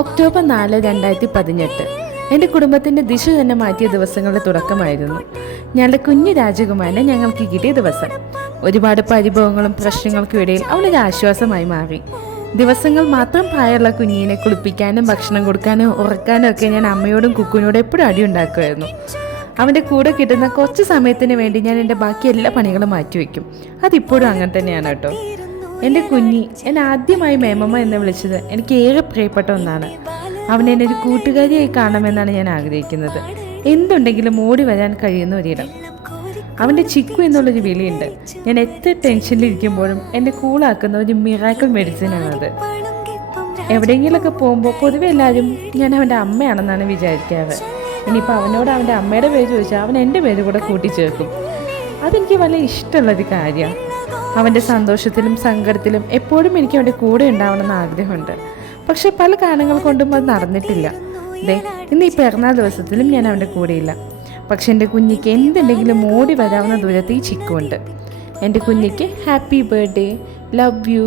October 4, 2018 എൻ്റെ കുടുംബത്തിൻ്റെ ദിശ തന്നെ മാറ്റിയ ദിവസങ്ങളുടെ തുടക്കമായിരുന്നു. ഞങ്ങളുടെ കുഞ്ഞു രാജകുമാരനെ ഞങ്ങൾക്ക് കിട്ടിയ ദിവസം. ഒരുപാട് പരിഭവങ്ങളും പ്രശ്നങ്ങൾക്കും ഇടയിൽ അവനൊരു ആശ്വാസമായി മാറി. ദിവസങ്ങൾ മാത്രം പ്രായമുള്ള കുഞ്ഞിനെ കുളിപ്പിക്കാനും ഭക്ഷണം കൊടുക്കാനും ഉറക്കാനും ഒക്കെ ഞാൻ അമ്മയോടും കുക്കുവിനോടും എപ്പോഴും അടി ഉണ്ടാക്കുമായിരുന്നു. അവൻ്റെ കൂടെ കിട്ടുന്ന കുറച്ച് സമയത്തിന് വേണ്ടി ഞാൻ എൻ്റെ ബാക്കി എല്ലാ പണികളും മാറ്റിവെക്കും. അതിപ്പോഴും അങ്ങനെ തന്നെയാണ് കേട്ടോ. എൻ്റെ കുഞ്ഞി എന്നെ ആദ്യമായി മേമമ്മ എന്ന് വിളിച്ചത് എനിക്ക് ഏറെ പ്രിയപ്പെട്ട ഒന്നാണ്. അവൻ എന്നെ ഒരു കൂട്ടുകാരിയായി കാണണമെന്നാണ് ഞാൻ ആഗ്രഹിക്കുന്നത്. എന്തുണ്ടെങ്കിലും ഓടി വരാൻ കഴിയുന്ന ഒരിടം. അവൻ്റെ ചിക്കു എന്നുള്ളൊരു വിളിയുണ്ട്. ഞാൻ എത്ര ടെൻഷനിലിരിക്കുമ്പോഴും എന്നെ കൂളാക്കുന്ന ഒരു മിറാക്കിൾ മെഡിസിനാണത്. എവിടെയെങ്കിലുമൊക്കെ പോകുമ്പോൾ പൊതുവെ എല്ലാവരും ഞാൻ അവൻ്റെ അമ്മയാണെന്നാണ് വിചാരിക്കാറ്. ഇനിയിപ്പോൾ അവനോട് അവൻ്റെ അമ്മയുടെ പേര് ചോദിച്ചാൽ അവൻ എൻ്റെ പേര് കൂടെ കൂട്ടിച്ചേർക്കും. അതെനിക്ക് വളരെ ഇഷ്ടമുള്ളൊരു കാര്യമാണ്. അവൻ്റെ സന്തോഷത്തിലും സങ്കടത്തിലും എപ്പോഴും എനിക്ക് അവൻ്റെ കൂടെ ഉണ്ടാവണമെന്ന് ആഗ്രഹമുണ്ട്. പക്ഷെ പല കാരണങ്ങൾ കൊണ്ടും അത് നടന്നിട്ടില്ല. ഇന്ന് ഈ പിറന്നാൾ ദിവസത്തിലും ഞാൻ അവൻ്റെ കൂടെയില്ല. പക്ഷെ എൻ്റെ കുഞ്ഞിക്ക് എന്തുണ്ടെങ്കിലും ഓടി വരാവുന്ന ദൂരത്ത് ഈ ചിക്കുണ്ട്. എൻ്റെ കുഞ്ഞിക്ക് ഹാപ്പി ബർത്ത്ഡേ, ലവ് യു.